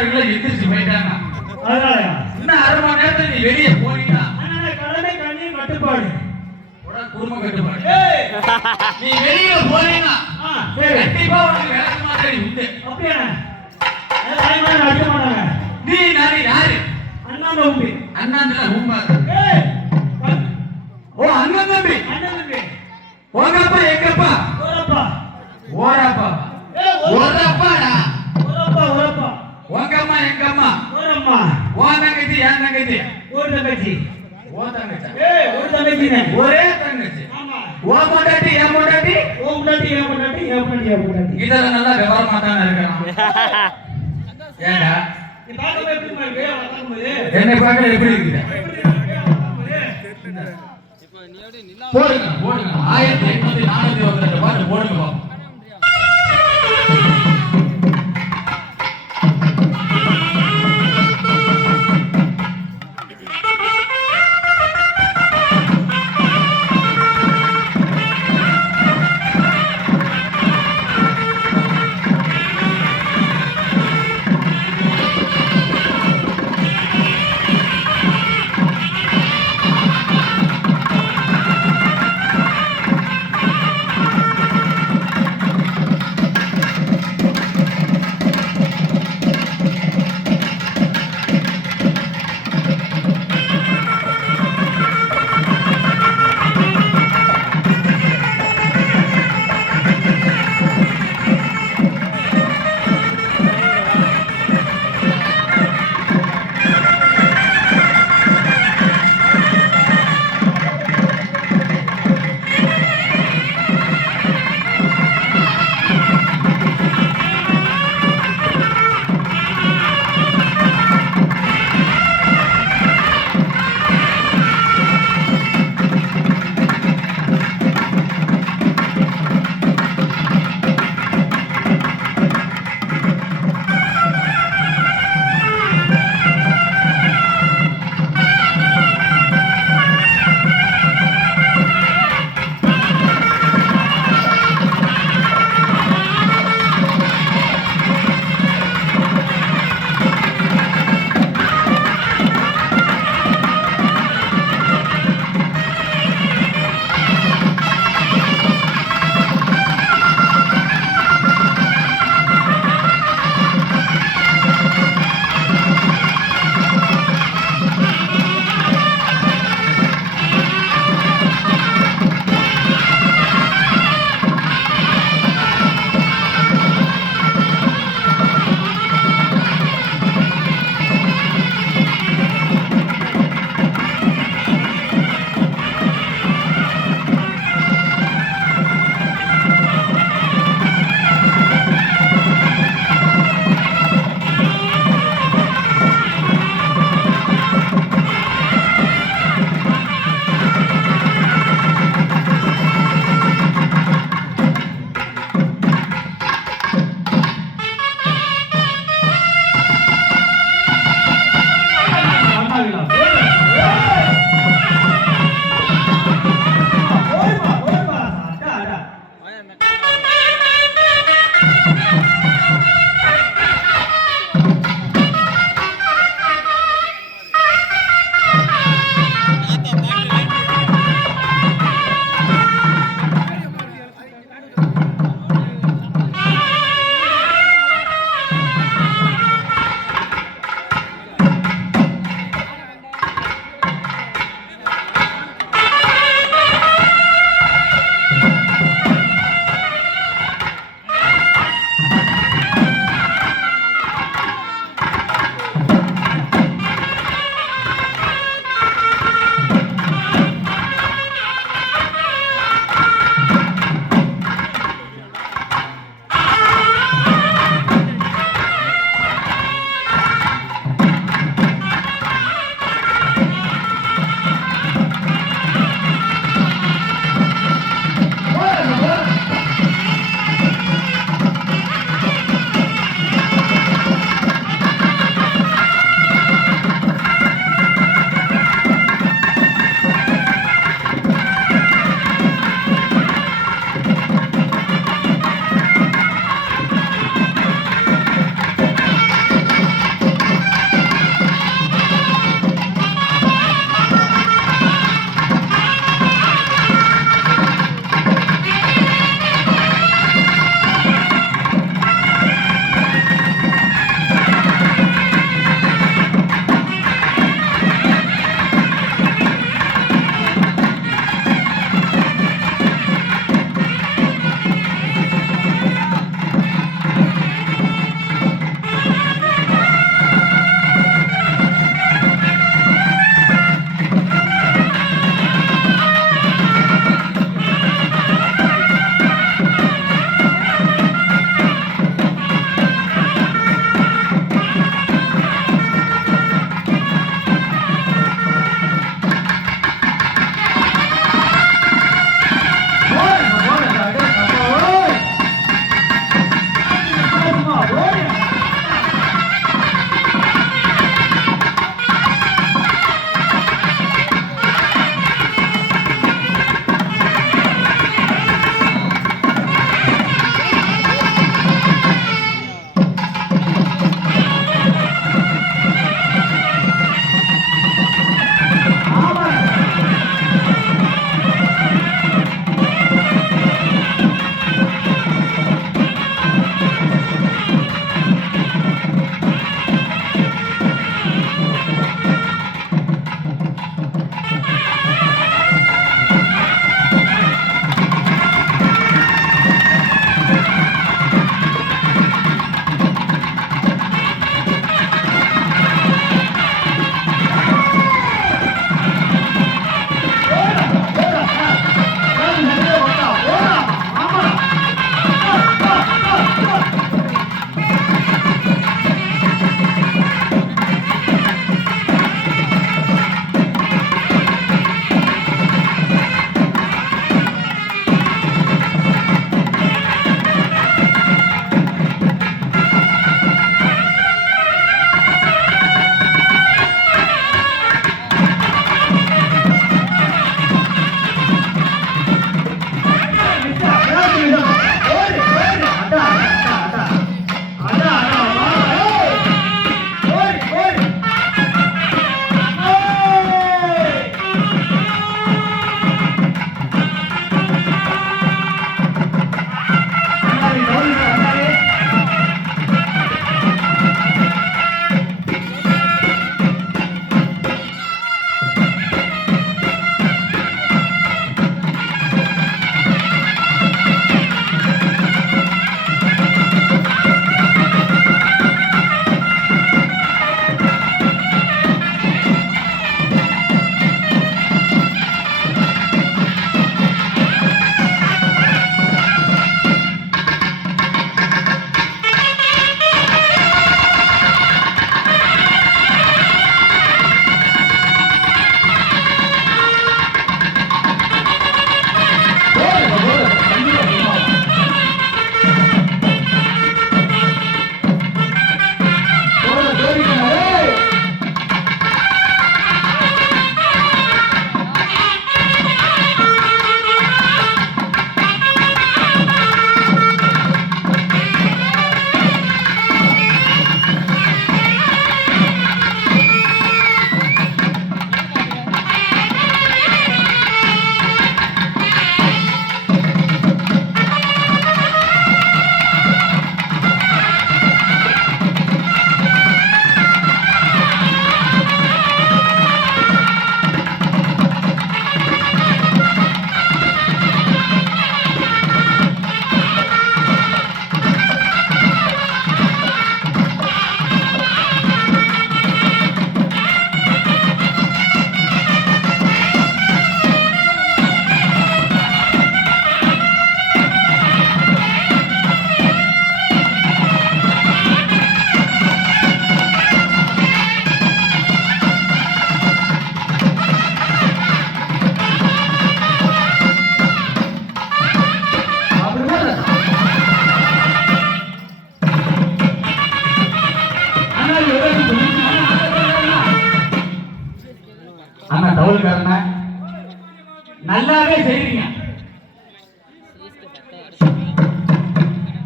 மாமனார்கள் எந்திரிச்சு போயிட்டாங்க. அதனால இன்னும் அரை மணி நேரத்துல நீ வெளியே போனீங்கன்னா கடமை கண்ணீர் கட்டுப்பாடு குடும்ப கட்டுப்பாடு. நீ வெளியில போனீங்கன்னா கண்டிப்பா உனக்கு விளக்கு மாதிரி உண்டு. அப்படியா? அடிக்க மாட்டாங்க. நீ நானே யாரு? அண்ணாந்த உம்பி. அண்ணாந்தல உம்பாது. ஓ அண்ணன் தம்பி. அண்ணன் தம்பி. ஓங்கப்பா எங்கப்பா? ஓரப்பா. ஓரப்பா. ஓரப்பாடா. ஓரப்பா ஓரப்பா. ஓங்கம்மா எங்கம்மா? ஓரம்மா. ஓ தங்கச்சி என் தங்கச்சி. ஒரு தங்கச்சி. ஓ தங்கச்சி. ஒரு தங்கச்சினே. ஒரே தங்கச்சி. ஆமா. ஓ பொண்டாட்டி என் பொண்டாட்டி. ஓ பொண்டாட்டி என் பொண்டாட்டி என் பொண்டாட்டி என் பொண்டாட்டி. இதெல்லாம் நல்லா விவரமா தான் இருக்கிறான். ஏண்டா? நீ பாக்கவே எப்படி இருக்கு? வளர்க்கும்போது. என்னை பார்க்க எப்படி இருக்குது? போடுங்க போடுங்க 1842 பாட்டு போடுங்க பாப்போம். தவறுக்காரன நல்லாவே செய்றீங்க.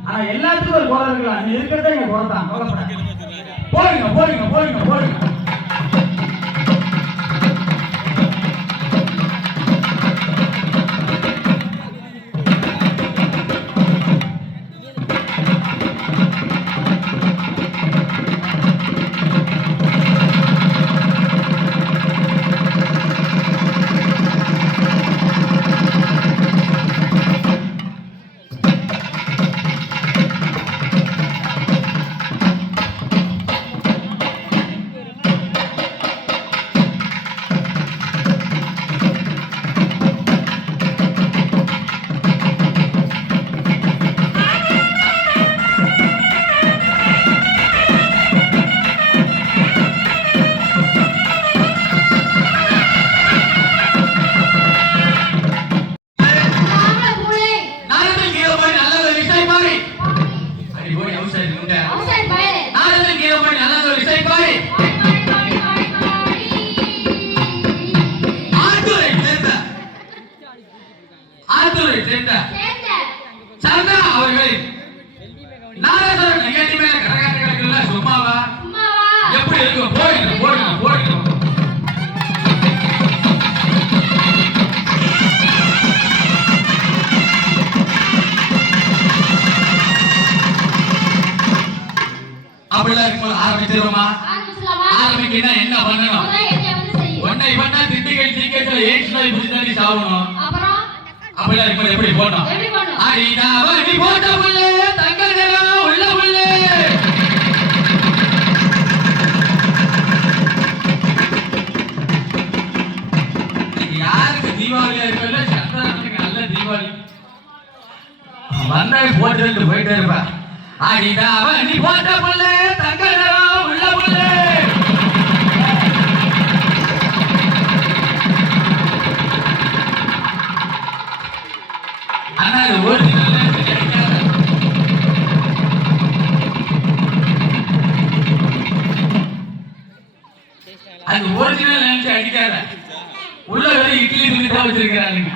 ஆனா எல்லாத்துக்கும் ஒரு குறை இருக்கலாம். நீ இருக்கிறத இங்க குறைதான். கவலைப்படாத. போடுங்க போடுங்க போடுங்க போடுங்க. என்ன பண்ணணும்? ஒன்னை பண்ணா திண்டுக்கல் டிக்கெட்ல ஏன்ஸ்ல புடிச்சாடி சாவணும். அப்புறம் அப்படிலாம் இப்ப எப்படி போடணும்? அடிதாவ நீ போட்ட புல்லே தங்க நிறம் உள்ள புல்லே. யாருக்கு தீபாவளியா இருக்கல? சந்திரனுக்கு நல்ல தீபாவளி வந்தா போட்டு போயிட்டே இருப்பா. அடிதாவ நீ போட்ட புல்லே தங்க நிறம் உள்ள புல்லே. ஆனா அது ஒரிஜினல் கிடைக்காது. அது ஒரிஜினல் நினைச்சு அடிக்காத. உள்ள வெறும் இட்லி துணி தான் வச்சிருக்கிறாங்க.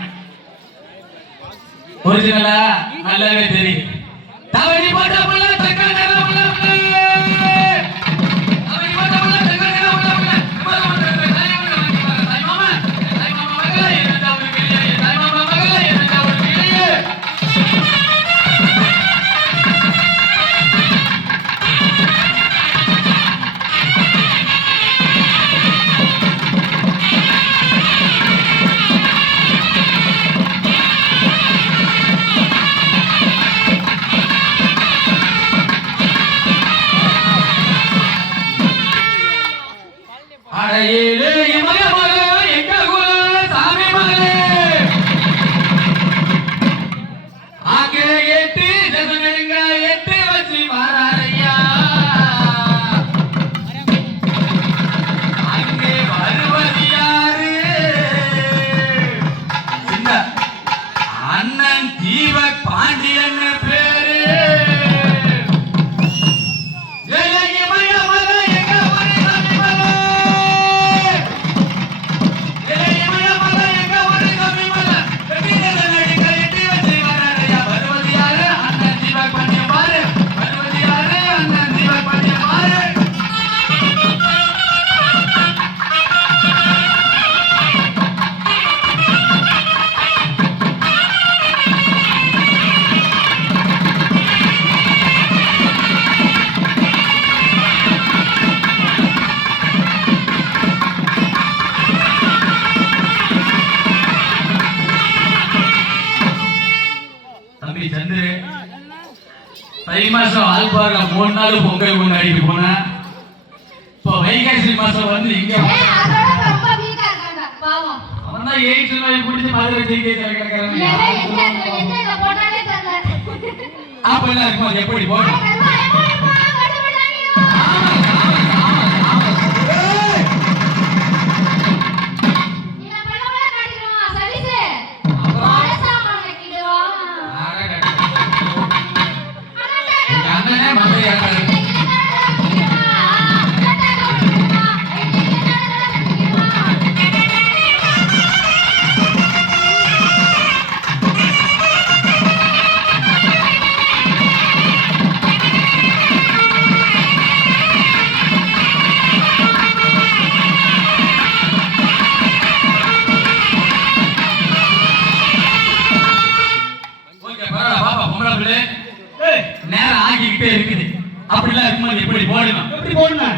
ஒரிஜினலா நல்லாவே தெரியும். தவறி போட்ட புள்ள தங்க நிறம் உள்ள புள்ள. தவறி போட்ட புள்ள தங்க நிறம் உள்ள புள்ள. தாய் மாமா மகளே என்ன ஒரு கிளியே. தாய் மாமா மகளே என்ன ஒரு கிளியே. அடையிலே இமய மகளே எங்க குல சாமி மகளே. ஆகே எட்டு ஜெகனங்க எட்டு வச்சி வாராரையா. அங்கே வருவது யாரு? இந்த அண்ணன் தீபக் பாண்டியன் பேரு. சந்திரு தை மாசம் ஆல்பார்ல 3 நாள் பொங்கல் கொண்டாடிட்டு போனேன். இப்போ வைகாசி மாசம் வந்து இங்க அவன் தான் 8 நாள் குடிச்சு மதுரை ஜெயிக்க கிடக்கிறாங்க. அப்ப எல்லாம் இருக்கும் எப்படி போகணும்? அப்படிலாம் இருக்கும்போது எப்படி போடணும்? எப்படி போடணும்?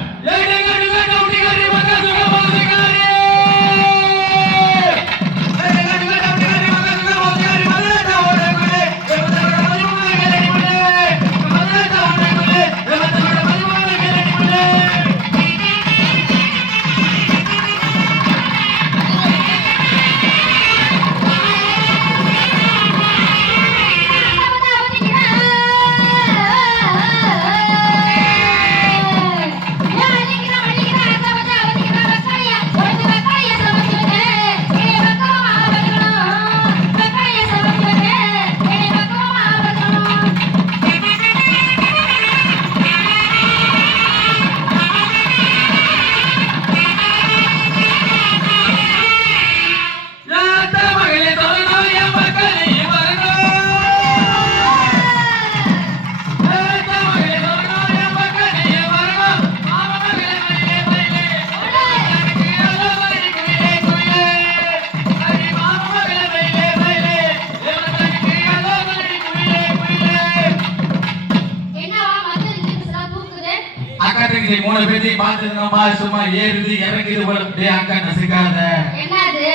மூணு பேரையும் பார்த்துருந்தோமா சும்மா ஏறுது இறங்குது போல அப்படியே அங்க நசுக்காத. என்னது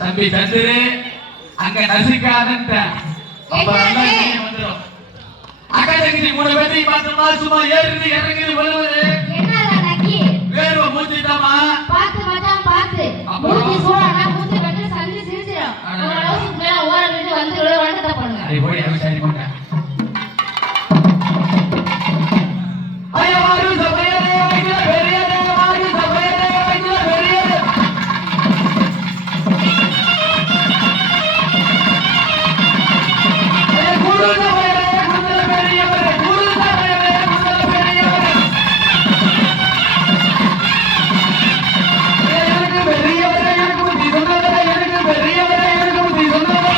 தம்பி தந்துரு அங்க நசுக்காதன்ட்ட வந்துடும். அக்கா தங்கச்சி மூணு பேரையும் பார்த்தோமா சும்மா ஏறுது இறங்குது போலுவது என்னடா நக்கி வேர்வை மூச்சிட்டாமா. பாத்து மச்சான் பாத்து மூஞ்சி சூடானா மூஞ்சி வெட்டி சந்தி சிரிச்சிரும். ஒரு அளவுக்கு மேல ஓர விட்டு வந்து வழக்கத்தை பண்ணுங்க. அடே போய் அவ சரி பண்ண. ஐயா வாரு சபையரே வைக்கிற பெரியரே வாரு சபையரே வைக்கிற பெரியரே. ஐயா குரு சபையரே குரு பெரியவரே குரு சபையரே குரு பெரியவரே. எனக்கு பெரியவரே எனக்கு புத்தி சொன்னவரே எனக்கு பெரியவரே எனக்கு புத்தி சொன்னவரே.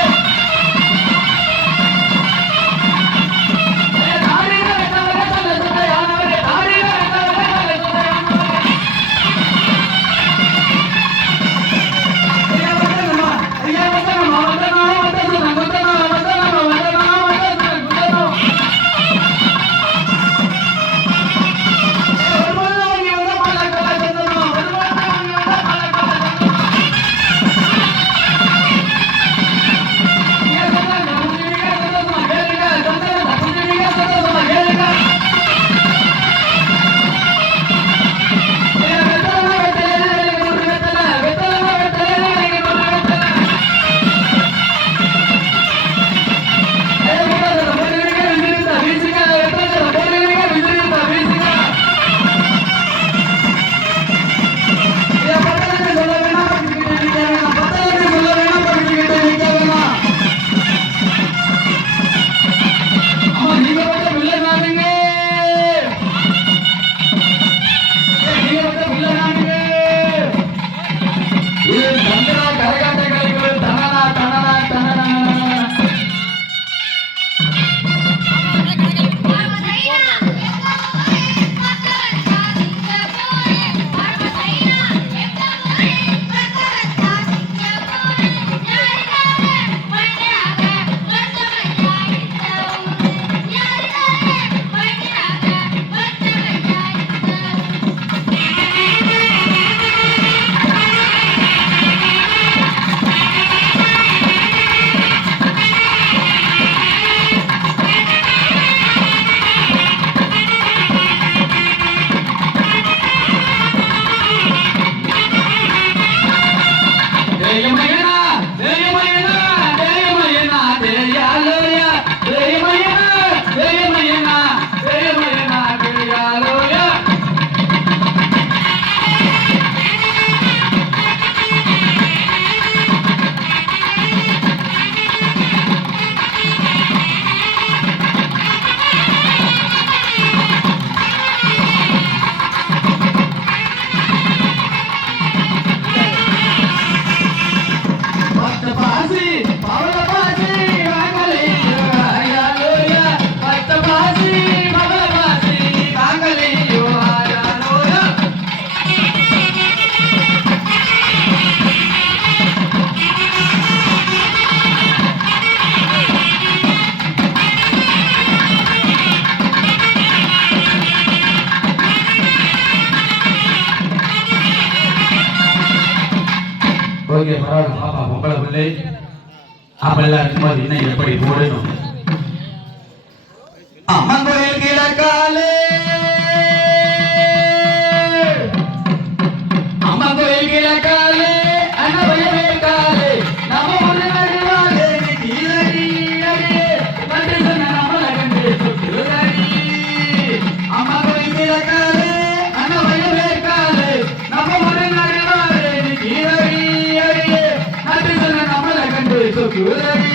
ஓகே பரவாயில்ல பாப்பா பொம்பளை பிள்ளை அப்பெல்லாம் இருக்கும்போது இன்னும் எப்படி போடணும் அம்மன் கோயில் கிழக்காலே அம்மன் கோயில் கிழக்காலே அண்ணன் காலே நம்ம ஒண்ணு நடுவாலே கீழடி கண்டு சொன்ன நம்மள கண்டு சுற்றுதடி அம்மன் கோயில் கிழக்காலே அண்ணன் காலே நம்ம ஒண்ணு நடுவாலே கீழடி கண்டு சொன்ன நம்மள கண்டு சுற்றுதடி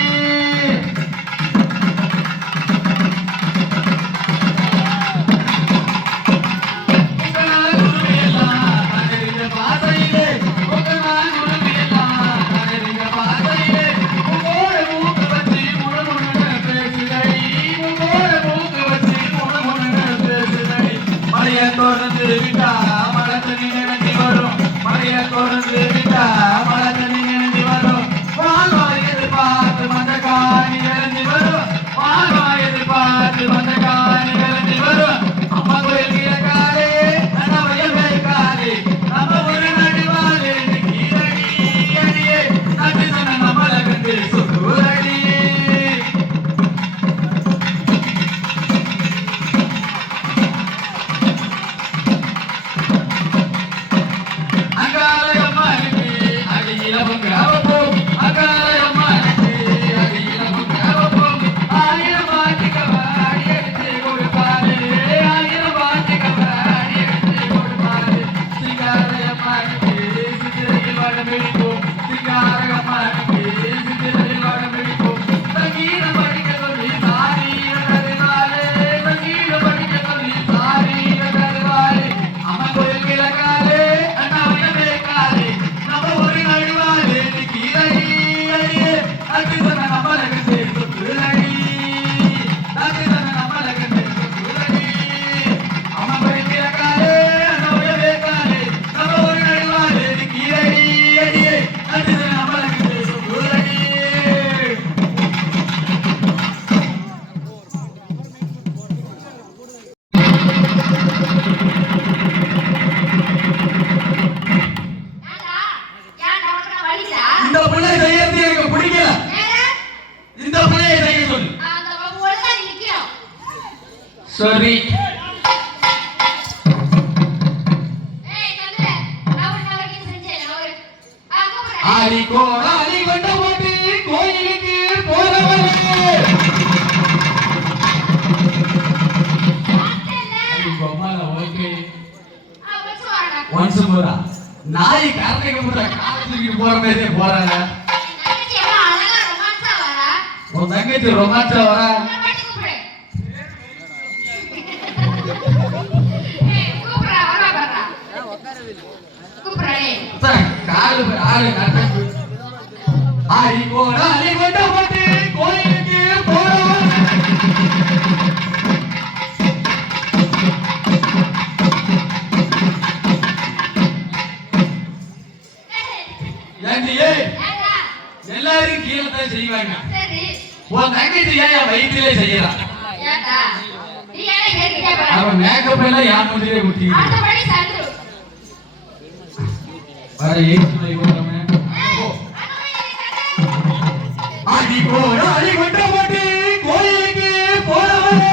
சரி ஆடி கோடாலி கொண்ட போட்டு கோயிலுக்கு போறவரே ஒன்ஸ் போறா நாய் கார்த்திகை முறை காலத்துக்கு போற மாதிரியே போறாங்க உன் தங்கச்சி ரொமான்ஸா வரா ஆளு ஆடி கோடாலி கொண்ட போட்டு கோயிலுக்கு போறவரே எல்லாரும் கீழே தான் செய்வாங்க உன் தங்கச்சி ஏன் வயிற்றிலே செய்யறான் அவன் மேக்கப் எல்லாம் யார் முடியல குட்டி வர ஆடி கோடாலி கொண்ட போட்டு கோயிலுக்கு போறவரே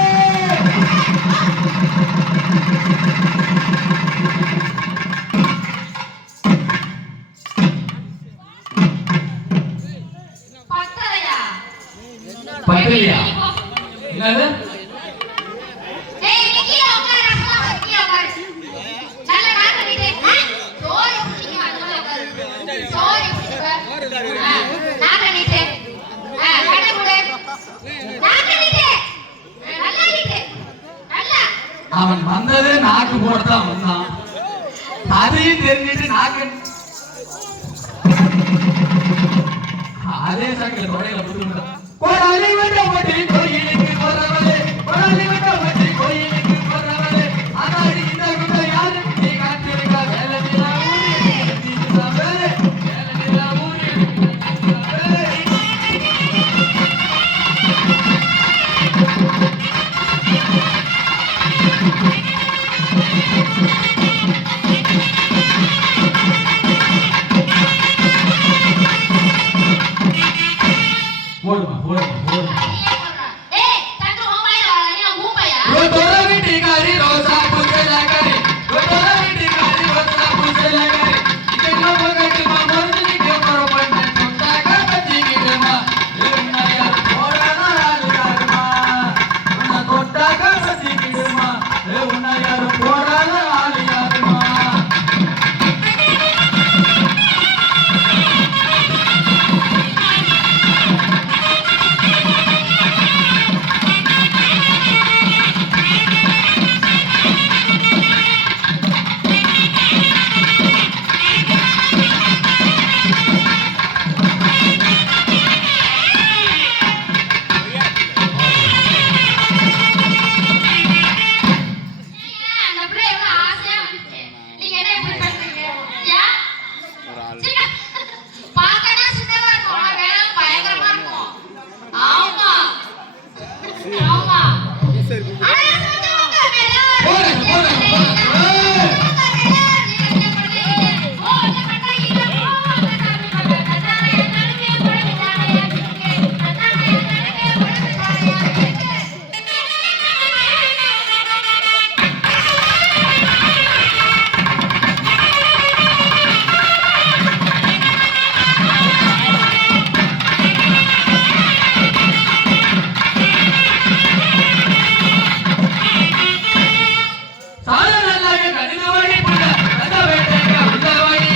பத்தலையா என்னது அவன் வந்தது நாக்கு போடத்தான் வந்தான் அதையும் தெரிஞ்சிட்டு நாக்கு அதே சங்கல தொடையில புதுமுடா கோடாலி கொண்ட போட்டு கோயிலுக்கு போறவரே கோடாலி கொண்ட போட்டு கோயிலுக்கு போறவரே அதாடி இந்த குட்ட யாரு நீ காத்திருக்கா வேலை நிலா ஊரி யாரும் போடாத ஆளு யாருமா அந்த பிள்ளை எவ்வளவு ஆசையா வந்துச்சு. நீங்க என்ன இப்படி பண்றீங்க? ஏன்? சின்ன- பார்க்கனா சின்னதா இருக்கும். ஆனா வேலை பயங்கரமா இருக்கும். ஆமா. ஆமா. ஆனா சொல்லுவாங்க, வேலை போடுங்க, போடுங்க, போடுங்க. ஏய். நீங்க என்ன பண்றீங்க? ஓ, என்ன பண்றீங்க? ஓ, அந்த சாமி பண்ற. தன்னால என் நடுவே பொழுதுதானே இருக்கு. தன்னால என் நடுவே பொழுதுதானே இருக்கு. சால நல்லாக கடினவாடி புள்ள கண்ட வேட்டைங்க உள்ளவாடி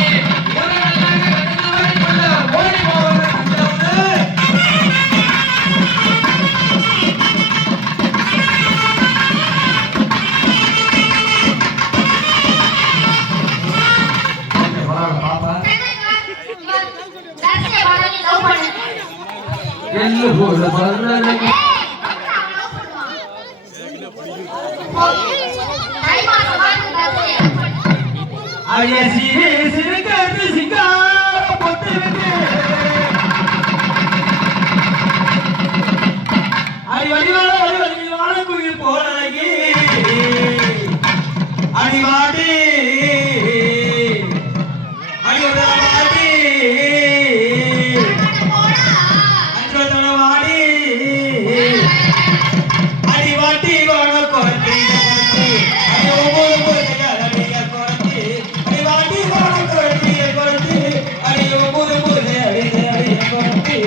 ஒரு நல்லாக கடினவாடி புள்ள ஓடி போவது கண்டவனே பாப்பா தர்சியை பாருங்க, லவ் பண்ணு. எள்ளு போல பர்றங்க தை மாசம் வாங்க தர்சியை லவ் பண்ணு. ஐயா சிறு சிறு கருத்து சிங்கார பொட்டு விட்டு அடி வடிவான குயில் போலகி அடிவாடி அடிவாடி போடா. அடிவாடி அடிவாட்டி கோண கோட்டி அடி ஒவ்வொரு போட்டியா அடியா கோட்டி அடிவாட்டி கோண கோட்டி கோட்டி அடி ஒவ்வொரு போட்டியா அடியா கோட்டி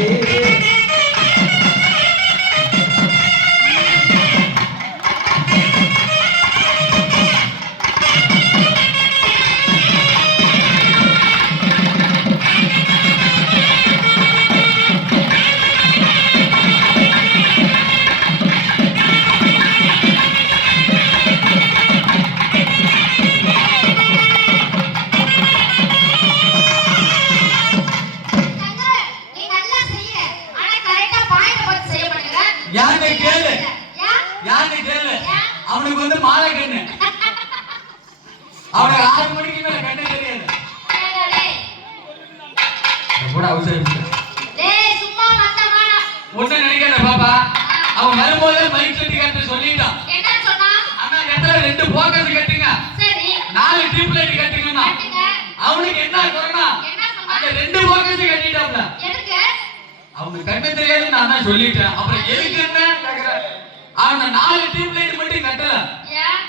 தங்க, நீ நல்லா செய்ய. ஆனா கரெக்டா பாயிண்ட் பார்த்து செய்ய மாட்டேங்க. யானை கேளு ஏன்? யானை கேளு அவனுக்கு வந்து மாலை கண்ணு அவனுக்கு 6 மணிக்கு மேல கண்ணு தெரியாது ஏங்க டேய். கூட அவசரம் டேய், சும்மா வந்தமா. ஒண்ணு நினைக்காத பாப்பா அவன் வரும்போது மைக் செட்டி கட்டு சொல்லிட்டான் என்ன சொன்னா? ஆனா கட்டல 2 போக்கஸ் கட்டுங்க சரி, 4 டியூப் லைட் கட்டுங்கண்ணா கட்டுங்க. அவனுக்கு என்ன கொரோனா என்ன சொன்னா? அந்த 2 போக்கஸ் கட்டிட்டாப்ல எதுக்கு? அவனுக்கு கண்ணு தெரியாதுன்னு நான் தான் சொல்லிட்டேன் அப்புறம் எதுக்கு என்ன கேக்குறேன் அவன 4 டியூப் லைட் மட்டும் கட்டல ஏன்?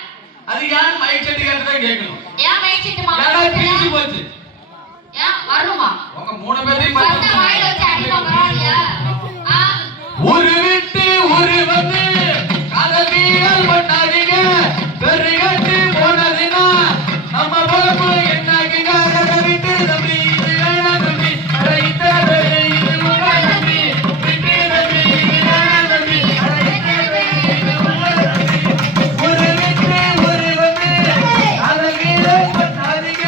அது யார் மைக் செட்டி கட்டதான் கேட்கணும் ஏன் வயிச்சிட்டு மாமா? ஏடா பிரிச்சு போச்சு ஏன் வருமா? உங்க 3 பேரையும் வந்த வாயில வச்சு அடிப்பா பரவாயில்லையா? ஆ? ஒரு விட்டு ஒரு வந்து காதல் வீரல் பண்ணாதீங்க பெரு கட்டு போனதுன்னா நம்ம பொறுப்பு என்னாகுங்க அதை விட்டு தம்பி இது வேணாம் தம்பி அழைத்த இது உங்க தம்பி விட்டு தம்பி இது வேணாம் தம்பி அழைத்த இது உங்க தம்பி ஒரு விட்டு ஒரு வந்து காதல் வீரல் பண்ணாதீங்க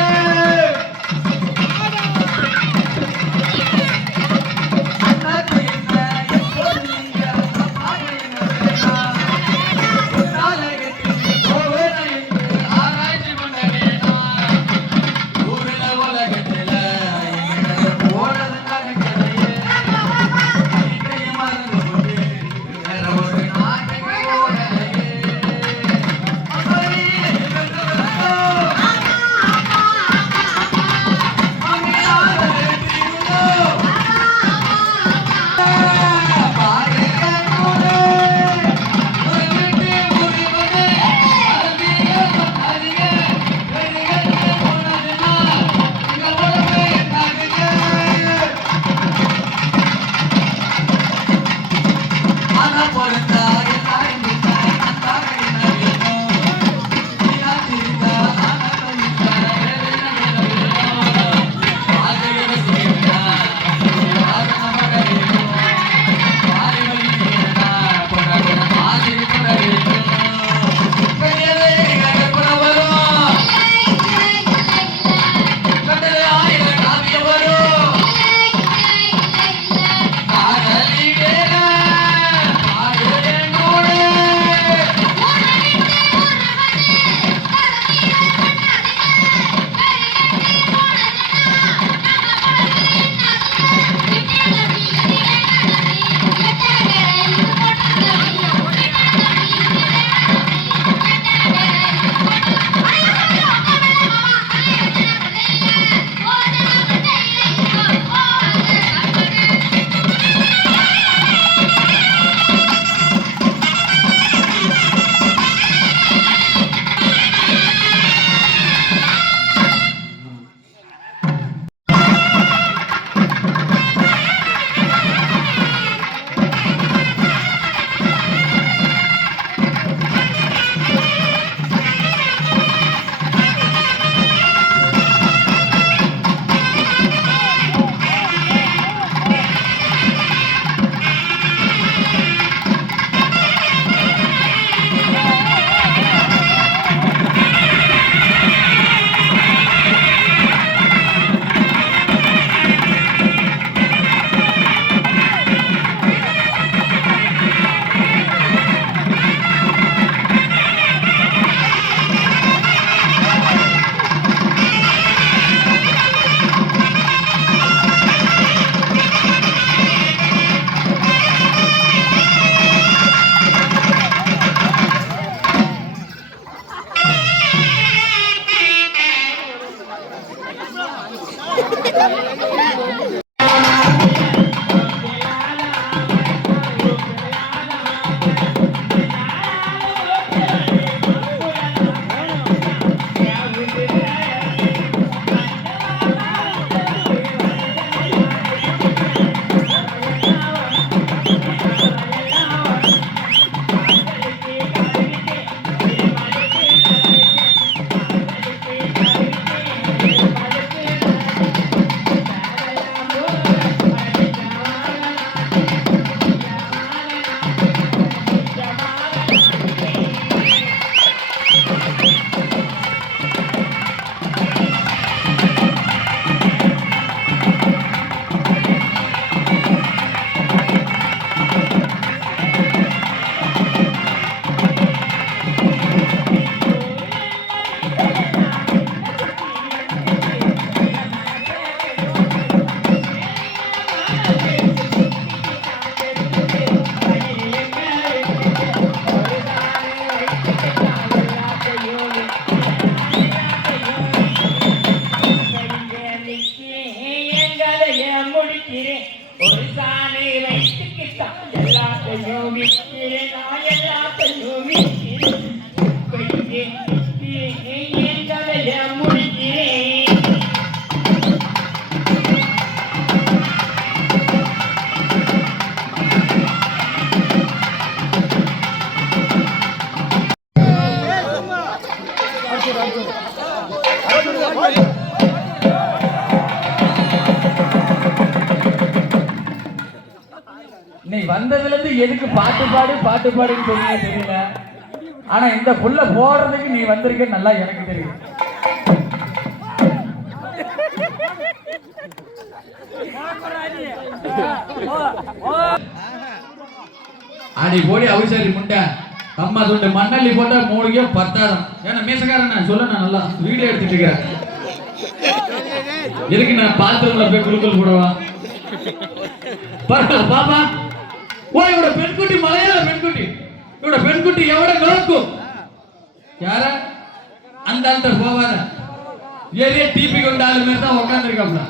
ஒரு சாணி வைத்துக்கிட்டான் எல்லாத்தையும் விற்கிறேன் நான் எல்லாத்தையும் விற்கிறேன் என் கதைய முடிக்கிறேன். நீ வந்ததுல இருந்து எதுக்கு பாட்டு பாடுன்னு சொல்லி தெரியல. ஆனா இந்த புள்ள போடுறதுக்கு நீ வந்திருக்க நல்லா எனக்கு தெரியும். அடி போடி அவசரி முண்டை அம்மா துண்டு மண்ணள்ளி போட்டா 3 கிலோ 10,000. ஏன்னா மீசக்காரன் சொல்ல நான் நல்லா வீடியோ எடுத்துட்டு இருக்கிறேன். எதுக்கு நான் பாத்ரூம்ல போய் குளுக்கல் போடவா? பாப்பா ஓ இவட பெண்குட்டி மலையாள பெண்குட்டி. இவட பெண்குட்டி எவட நோக்கும் யார அந்த அந்த போவாத ஏரியா டிபி கொண்ட ஆளு மாதிரி தான் உட்கார்ந்திருக்காப்ல.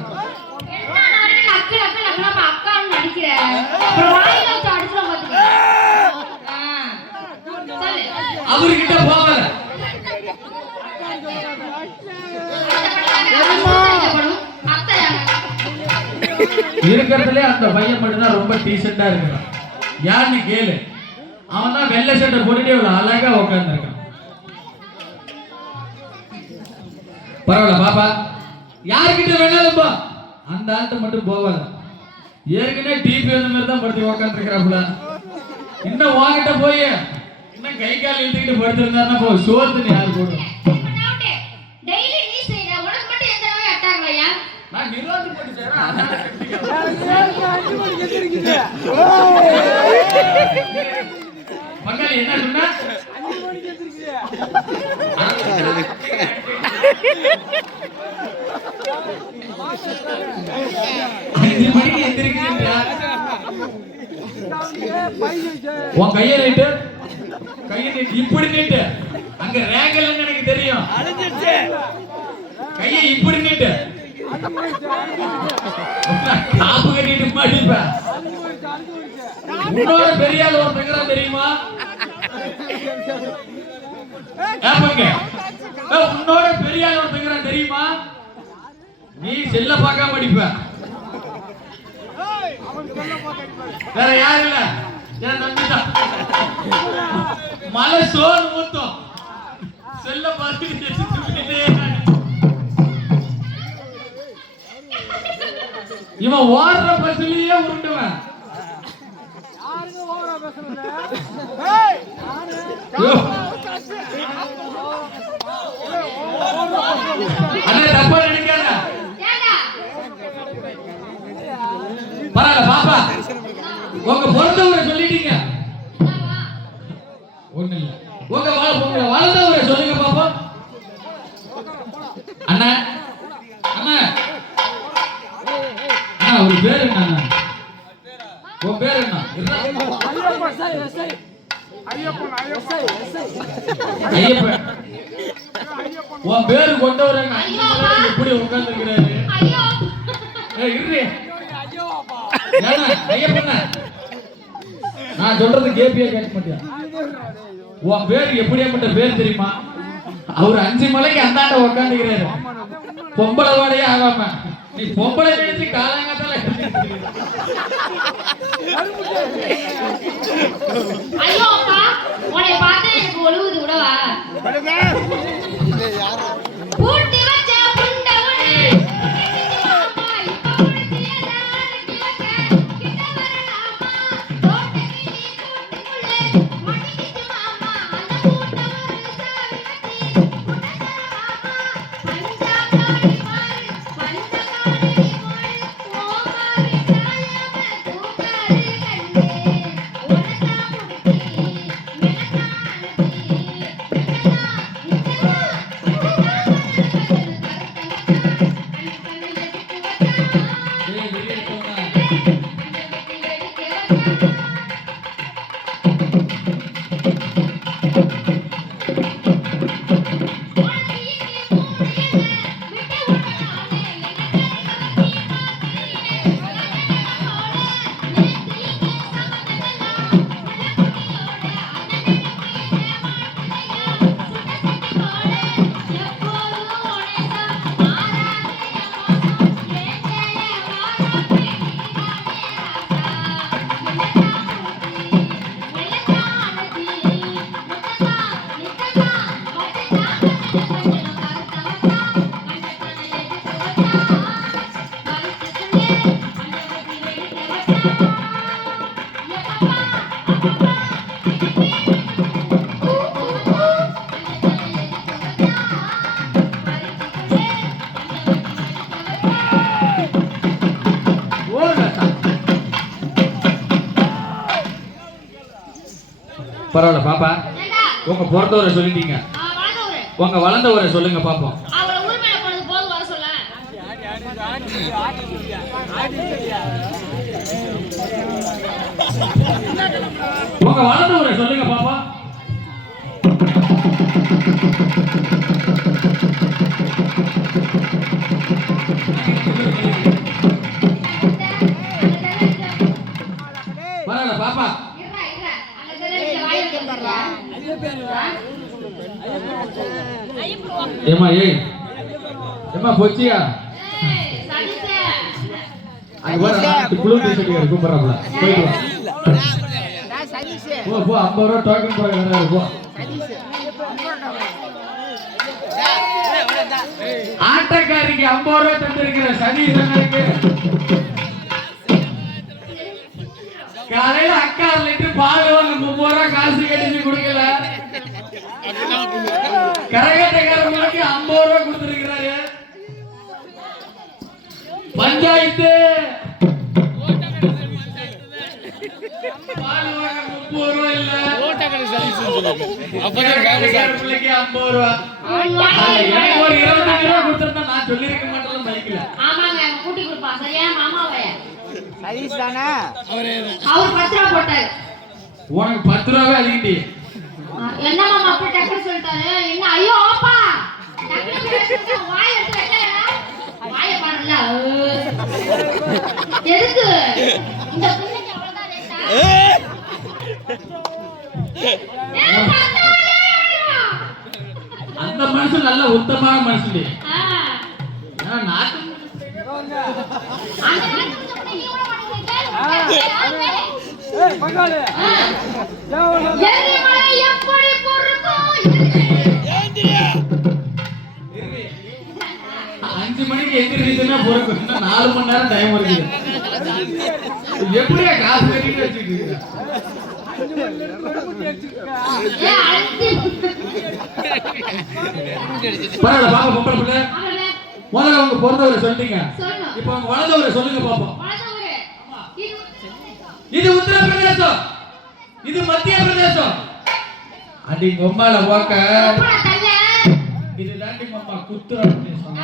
அவர்கிட்ட போவாத இருக்கிறதுல அந்த பையன் மட்டும்தான் ரொம்ப டீசெண்டா இருக்கிறான். யாருன்னு கேளு. அவன் தான் வெள்ளை சட்டை போட்டுட்டு இவ்வளவு அழகா உட்கார்ந்துருக்கான். பரவாயில்ல பாப்பா யாருக்கிட்ட வேணாலும் போ, அந்த ஆள்கிட்ட மட்டும் போவாத. ஏற்கனவே டிபி அந்த மாதிரி தான் படுத்து உட்காந்துருக்கிறாப்புல. இன்னும் வாங்கிட்ட போய் இன்னும் கை கால் இழுத்துக்கிட்டு படுத்திருந்தாருன்னா போ சோர்த்து யாரு போடும். நான் நிர்வாகம் பண்ணி பங்காளி என்ன சொன்னா உன் கையை நீட்டு இப்படி நீட்டு. அங்க ரேகல் எனக்கு தெரியும். கையை இப்படி நீட்டு காப்பு கட்டிட்டு மாட்டிப்ப. உன்னோட பெரிய ஆள் ஒருத்தங்கிறான் தெரியுமா? உன்னோட பெரிய ஆள் ஒருத்தங்கிறான் தெரியுமா? நீ செல்ல பார்க்காம அடிப்ப. வேற யாரு இல்ல என் நம்பிதான். மலை சோறு ஊத்தும் செல்ல பார்த்து இவன் ஓடுற பஸ்லயே உருண்டுவன். அண்ணே தப்பா நினைக்காத. பரவாயில்ல பாப்பா உங்க பிறந்தவரை சொல்லிட்டீங்க. ஒண்ணு இல்ல உங்க வளர்ந்தவரை சொல்லுங்க பாப்பா. அண்ணா அண்ணா ஒரு பேர் என்ன? உன் பேர் என்ன? ஐயப்பன். உன் பேரு கொண்டவரங்க எப்படி உட்கார்ந்து இருக்கிறாரு? ஐயப்பண்ண நான் சொல்றது கேபியா கேட்க மாட்டியா உன் பேர் எப்படியாப்பட்ட பேர் தெரியுமா அவர் 5 மலைக்கு அந்தாண்ட உட்காந்துக்கிறாரு பொம்பளவோடயே ஆகாம நீ பொம்பளை பேசி காலங்கத்தால ஐயோ அப்பா உன்னை பார்த்தா எனக்கு ஒழுகுது விடவா பூட்டி வச்ச புண்டவனே பரவாயில்ல பாப்பா உங்க பிறந்தவரை சொல்லிட்டீங்க உங்க வளர்ந்தவரை சொல்லுங்க பாப்போம் அவளை ஊர் மேல போனது போது வர சொல்ல உங்க வளர்ந்தவரை சொல்லுங்க பாப்பா பரவாயில்ல பாப்பா ஏமா ஏய் ஏமா போச்சியா அங்க வர குளு பேசிட்டு கூப்பிடுறாப்ல போயிடு வா போ 50 ரூபாய் டோக்கன் போடுறாரு போ ஆட்டக்காரிக்கு 50 ரூபாய் தந்திருக்கிற சதீஷனுக்கு காலையில அக்கா லிட்டர் பால் வாங்க 30 ரூபாய் காசு கட்டிச்சு கொடுக்கல கரகட்டக்காரங்களுக்கு 50 ரூபாய் கொடுத்திருக்கிறாரு பஞ்சாயத்து பால் வாங்க 30 ரூபாய் இல்ல பிள்ளைக்கு 50 ரூபாய் எனக்கு ஒரு 25 ரூபாய் கொடுத்திருந்தா நான் சொல்லிருக்க மாட்டேன் மைக்ல ஆமாங்க கூட்டி கொடுப்பா சரியா மாமாவே சதீஷ் தானே அவர் 10 ரூபாய் போட்டாரு உனக்கு 10 ரூபாய் அதிகண்டி என்ன மாமா அப்படி டக்குனு சொல்லிட்டாரு என்ன ஐயோ அப்பா டக்குனு வாய் எடுத்து வைக்கல வாயை பாருல எதுக்கு இந்த புள்ளைக்கு அவ்வளவுதான் ரேட்டா அந்த மனுஷன் நல்ல உத்தமமான மனுஷன் நாட்டு அஞ்சு மணிக்கு எந்திரிச்சுன்னா பொறுப்பு இன்னும் 4 மணி நேரம் டைம் இருக்குது எப்படியா காசு கட்டிட்டு வச்சுட்டு பரவாயில்ல பாப்பா பொம்பளை பிள்ளை முதல்ல உங்க பிறந்தவரை சொல்லிட்டீங்க இப்ப உங்க வளர்ந்தவரை சொல்லுங்க பாப்போம் இது உத்தரப்பிரதேசம் இது மத்திய பிரதேசம் அடி பொம்மால போக்க இது தாண்டி மாமா குத்துற பிரதேசம்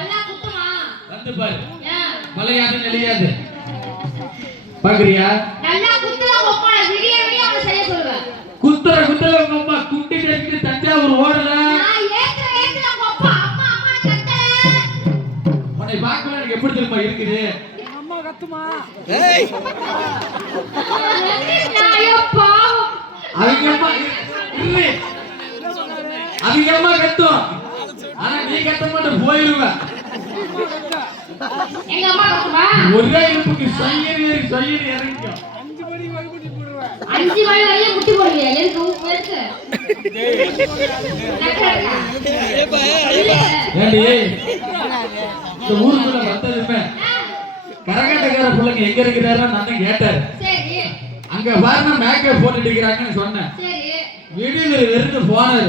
வந்து பாரு மலையாது நெளியாது பாக்குறியா குத்துற குத்துல உங்க அம்மா குட்டி பேசிட்டு தஞ்சாவூர் ஓடல உன்னை பார்க்கல எனக்கு எப்படி தெரியுமா இருக்குது ஐயோ பாவம். அவங்க அம்மா கத்தும், ஆனா நீ கத்த மாட்டேன் போயிருவ. எங்க அம்மா கத்துமா? ஒரே இழுப்புக்கு சையர் இறங்கிக்கும். 5 மணி வரையும் முட்டி போடுவீங்க. எதுக்கு உங்க எதுக்கு? ஏண்டி இந்த ஊருக்குள்ள வந்ததுமே கரகாட்டக்கார பிள்ளைங்க எங்க இருக்கிறாருன்னு நான் தான் கேட்டாரு. சரி அங்க பாருங்க மேக்கப் போட்டுட்டு இருக்கிறாங்கன்னு சொன்னேன். சரி வீடியோ வெறுத்து போனாரு.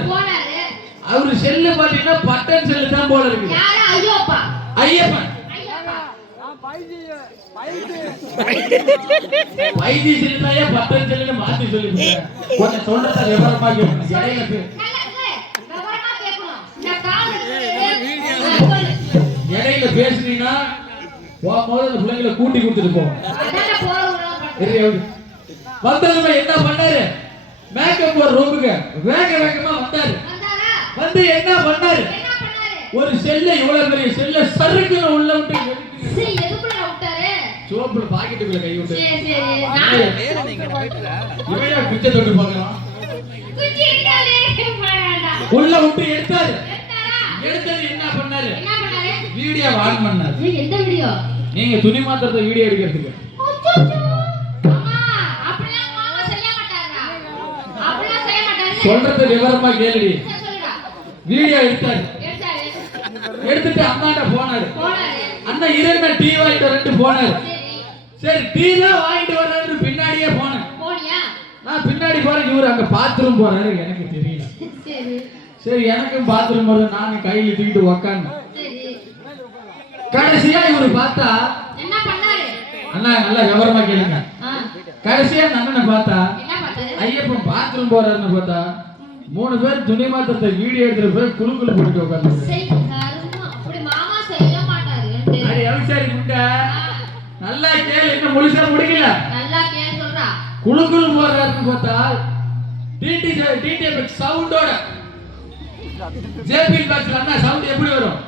அவரு செல்லு பாத்தீங்கன்னா பட்டன் செல்லு தான் போல இருக்கு. யாரு? ஐயோப்பா ஐயப்பன். வைத்தி செல்லுதாயா பட்டன் செல்லுன்னு மாத்தி சொல்லி கொஞ்சம் சொல்றத விவரமா கேட்கணும். இடையில பேசுனீங்கன்னா போகும்போது அந்த பிள்ளைங்களை கூட்டி கொடுத்துட்டு போவோம். வந்ததுமே என்ன பண்ணாரு? மேக்கப் ஒரு ரூமுக்கு வேகமா வந்தாரு. வந்து என்ன பண்ணாரு? ஒரு செல்ல இவ்வளவு பெரிய செல்ல சறுக்குன்னு உள்ள விட்டு சோப்புல பாக்கெட்டுக்குள்ள கை விட்டு பிச்சை தொட்டு பார்க்கலாம் உள்ள விட்டு எடுத்தாரு. எடுத்தது என்ன பண்ணாரு? வீடியோ ஆன் பண்ணாரு. எந்த வீடியோ? நீங்க துணி மாத்திரத்தை வீடியோ எடுக்கிறதுக்கு. சொல்றது விவரமா கேளுடி. வீடியோ எடுத்தாரு. எடுத்துட்டு அண்ணாட்ட போனாரு. அண்ணா இருந்த டீ வாங்கிட்டு வரட்டு போனாரு. சரி டீ தான் வாங்கிட்டு வர்றாரு. பின்னாடியே போனேன். நான் பின்னாடி போறேன். இவரு அங்க பாத்ரூம் போறாரு. எனக்கு தெரியல. சரி எனக்கும் பாத்ரூம் போறது. நானும் கையில தூக்கிட்டு உக்காந்து கடைசியா இவரு பார்த்தா அண்ணா நல்லா விவரமா கேளுங்க. கடைசியா அண்ணனை பார்த்தா ஐயப்பன் பாத்ரூம் போறாருன்னு பார்த்தா 3 பேர் துணி மாத்திரத்தை வீடியோ எடுத்துட்டு போய் குழுக்குள்ள போட்டு உட்காந்து சரி முட்டை நல்லா கேளு. இன்னும் முழுசா முடிக்கல. குழுக்குள்ள போறாருன்னு பார்த்தா டிடி சவுண்டோட ஜேபி பாக்ஸ்ல அண்ணா சவுண்ட் எப்படி வரும்?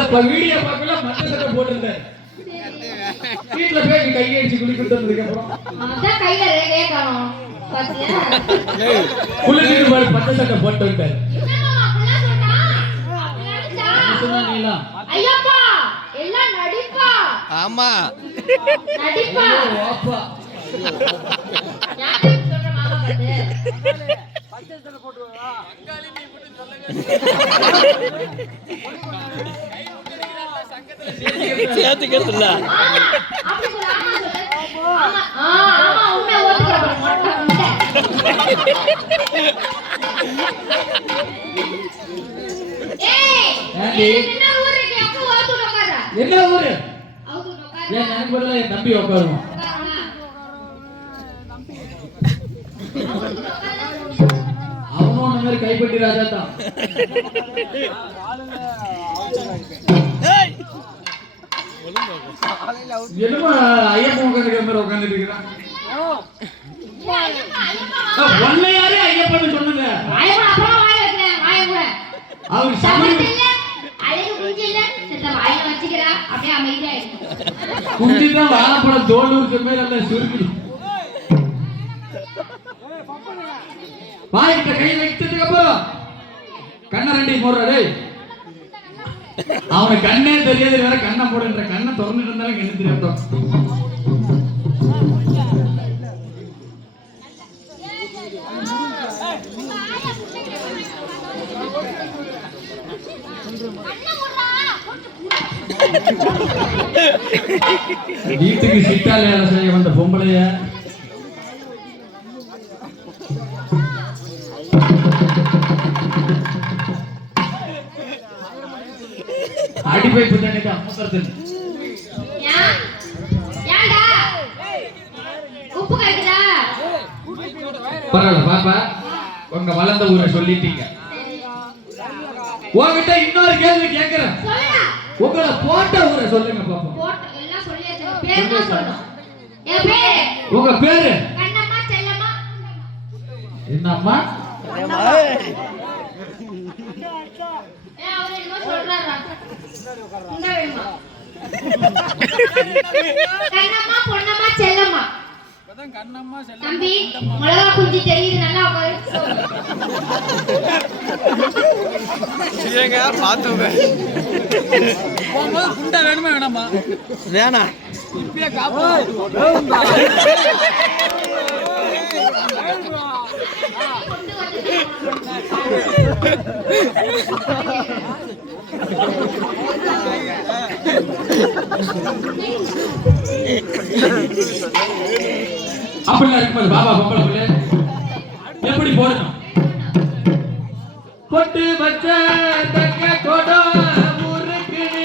அந்த வீடியோ பார்க்கல மத்த சட்டை போட்டிருந்தாரு. வீட்டுல போய் கையை அடிச்சு குளிக்கிட்டு வந்ததுக்கு அப்புறம் கையில ரேகையே காணோம். குளிக்கிட்டு போய் பச்சை சட்டை போட்டு விட்டாரு. ஐயப்பா எல்லாம் நடிப்பா. ஆமா நடிப்பா. அப்பா யாரு சொல்ற மாமா பாத்து பச்சை சட்டை போட்டு வா. அங்காளி நீ இப்படி சொல்லுங்க. சேர்த்துக்கிறதுல அப்படி சொல்ல. ஆமா ஆமா உண்மை ஓட்டுறேன். என்ன ஊரு? என்ன ஊரு? ஏன் எனக்கு பதிலா என் தம்பி உட்காருவோம். அவனும் அந்த மாதிரி கைப்பற்றி ராஜா தான். என்னமா ஐயப்பன் உட்காந்துக்கிற மாதிரி உட்காந்துட்டு இருக்கிறான். ஒன்னையாரே ஐயப்பன் சொன்னது. அவர் குஞ்சுதான் வாழைப்பழம் தோல் உரிச்ச மாதிரி நல்லா சுருக்கி வாய்கிட்ட கை வைத்ததுக்கு அப்புறம் கண்ணை 2 போடுறாரு. அவனுக்கு கண்ணே தெரியாது வேற கண்ணை போடுன்ற. கண்ணை திறந்துட்டு இருந்தாலும் கண்ணு தெரியாதோ. வீட்டுக்கு சிட்டால வேலை செய்ய வந்த பொம்பளைய அடிப்பைப்பு தண்ணிக்கு அமுக்கிறது. பரவாயில்ல பாப்பா, உங்க வளர்ந்த ஊரை சொல்லிட்டீங்க. உங்ககிட்ட இன்னொரு கேள்வி கேக்குறேன். சொல்லுடா. உங்களை போட்ட ஊரை சொல்லுங்க பாப்போம். போட் எல்லாம் சொல்லியாச்சு. பேர் தான் சொல்லணும். என் பேரு உங்க பேரு கண்ணம்மா செல்லம்மா. என்னம்மா? ஏன் அவர் என்னமோ சொல்றாரா? இந்த வேணுமா? கண்ணம்மா பொன்னம்மா செல்லம்மா. தம்பி மிளகா குஞ்சு தெரியுது நல்லா உட்காரு. ஏங்க பாத்துங்க போகும்போது குண்டா வேணுமா வேணாமா? வேணா இப்பயே காப்பா அப்படிலாம் இருக்கும்போது பாபா பொம்பளை பிள்ளை எப்படி போடணும்? பொட்டு வச்ச தங்க கொடா ஊருக்கு நீ